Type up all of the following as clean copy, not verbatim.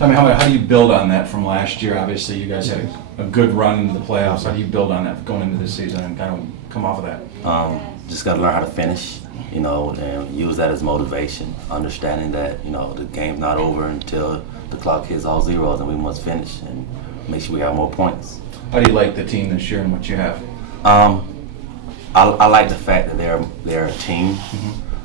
Tell me, how do you build on that from last year? Obviously, you guys had a good run into the playoffs. How do you build on that going into this season and kind of come off of that? Just got to learn how to finish, and use that as motivation, understanding that, the game's not over until the clock hits all zeros and we must finish and make sure we have more points. How do you like the team this year and what you have? I like the fact that they're a team.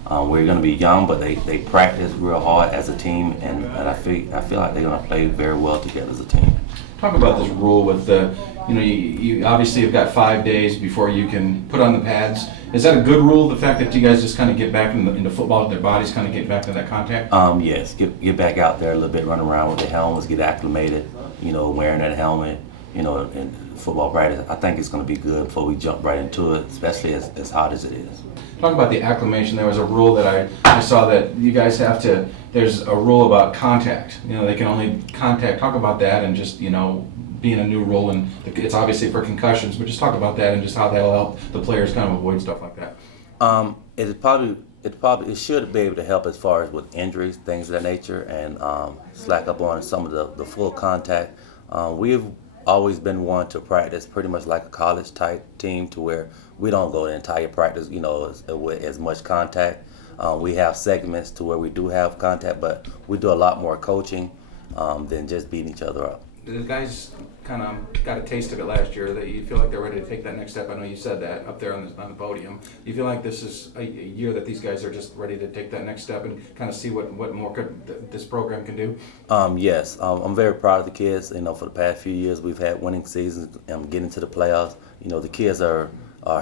We're going to be young, but they practice real hard as a team, and I feel like they're going to play very well together as a team. Talk about this rule with the, you obviously have got 5 days before you can put on the pads. Is that a good rule, the fact that you guys just kind of get back into football, their bodies kind of get back to that contact? Yes, get back out there a little bit, run around with the helmets, get acclimated, wearing that helmet, in football practice. I think it's going to be good before we jump right into it, especially as hot as it is. Talk about the acclimation. There was a rule that I saw that you guys have to, there's a rule about contact. They can only contact. Talk about that and just, being a new rule, and it's obviously for concussions, but just talk about that and just how that'll help the players kind of avoid stuff like that. It should be able to help as far as with injuries, things of that nature, and slack up on some of the full contact. We've always been one to practice pretty much like a college type team, to where we don't go the entire practice, with as much contact. We have segments to where we do have contact, but we do a lot more coaching than just beating each other up. The guys kind of got a taste of it last year. That you feel like they're ready to take that next step. I know you said that up there on the podium. Do you feel like this is a year that these guys are just ready to take that next step and kind of see what more this program can do? Yes, I'm very proud of the kids. For the past few years, we've had winning seasons and getting to the playoffs. The kids are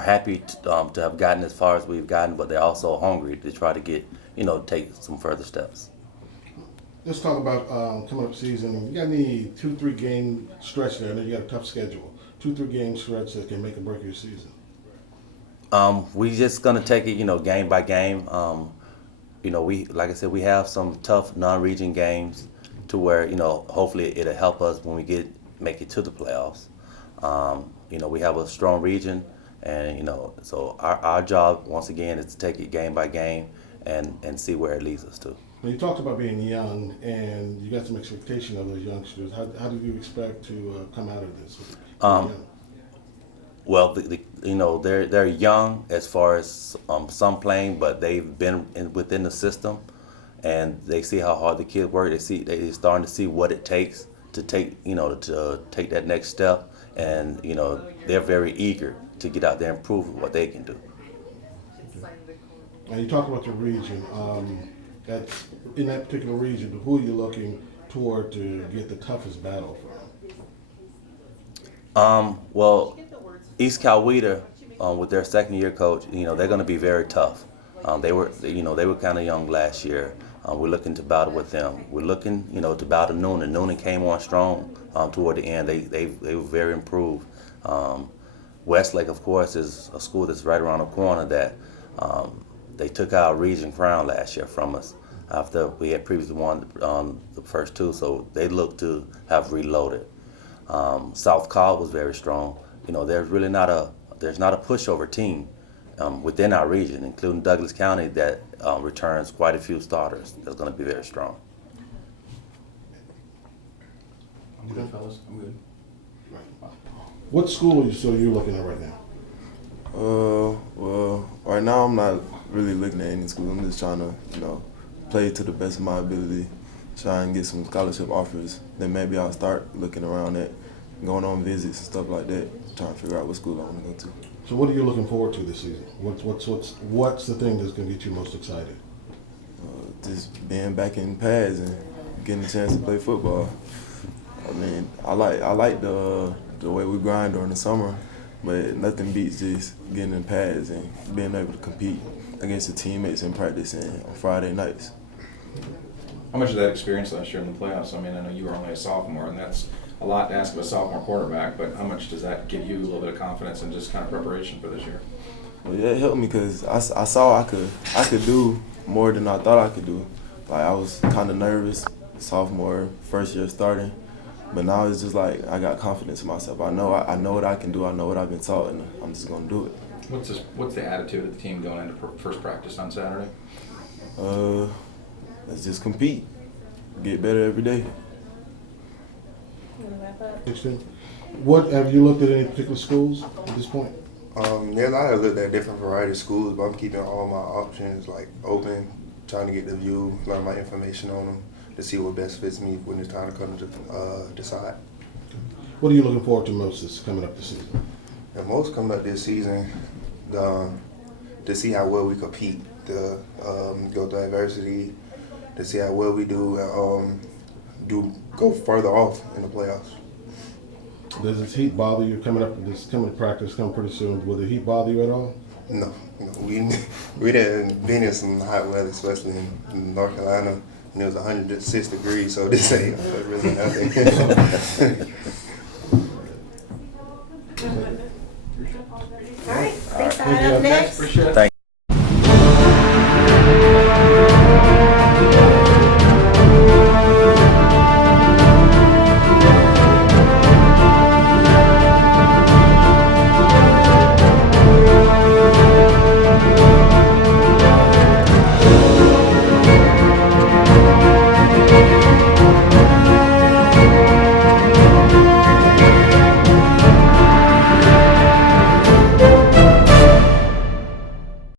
happy to have gotten as far as we've gotten, but they're also hungry to try to get, take some further steps. Let's talk about coming up season. You got any 2-3 game stretch there? I know you got a tough schedule. 2-3 game stretch that can make or break your season. We just gonna take it, game by game. We, like I said, we have some tough non-region games to where, hopefully it'll help us when we make it to the playoffs. We have a strong region, and so our job once again is to take it game by game and see where it leads us to. When you talked about being young and you got some expectation of those youngsters, how do you expect to come out of this? Well, they're young as far as some playing, but they've been within the system, and they see how hard the kids work. They're starting to see what it takes to take to take that next step, and they're very eager to get out there and prove what they can do. And you talk about the region. That's in that particular region. Who are you looking toward to get the toughest battle from? Well, East Coweta, with their second-year coach, they're going to be very tough. They were kind of young last year. We're looking to battle with them. We're looking, to battle Noonan. Noonan came on strong toward the end. They were very improved. Westlake, of course, is a school that's right around the corner that they took our region crown last year from us after we had previously won the first two, so they look to have reloaded. South Cobb was very strong. There's really not a pushover team within our region, including Douglas County, that returns quite a few starters. That's going to be very strong. I'm good, fellas. I'm good. Right. What school are you looking at right now? Well, right now I'm not really looking at any school. I'm just trying to, play to the best of my ability, try and get some scholarship offers. Then maybe I'll start looking around at going on visits and stuff like that, trying to figure out what school I want to go to. So what are you looking forward to this season? What's the thing that's going to get you most excited? Just being back in pads and getting a chance to play football. I mean, I like the way we grind during the summer, but nothing beats just getting in pads and being able to compete against the teammates in practice and on Friday nights. How much of that experience last year in the playoffs? I mean, I know you were only a sophomore, and that's a lot to ask of a sophomore quarterback, but how much does that give you a little bit of confidence and just kind of preparation for this year? Well, yeah, it helped me because I saw I could do more than I thought I could do. Like, I was kind of nervous, sophomore, first year starting, but now it's just like I got confidence in myself. I know what I can do. I know what I've been taught, and I'm just going to do it. What's the attitude of the team going into first practice on Saturday? Let's just compete, get better every day. Wrap up. 16. What, have you looked at any particular schools at this point? Yes, I have looked at different variety of schools, but I'm keeping all my options like open, trying to get the view, learn my information on them to see what best fits me when it's time to come to decide. What are you looking forward to most this coming up this season? And most coming up this season, to see how well we compete, to go through adversity, to see how well we do go further off in the playoffs. Does this heat bother you coming up? This coming to practice coming pretty soon. Will the heat bother you at all? No, we didn't been in some hot weather, especially in North Carolina, and it was 106 degrees. So this ain't really nothing. All right, Thank freestyle you. up next. Appreciate it. Thank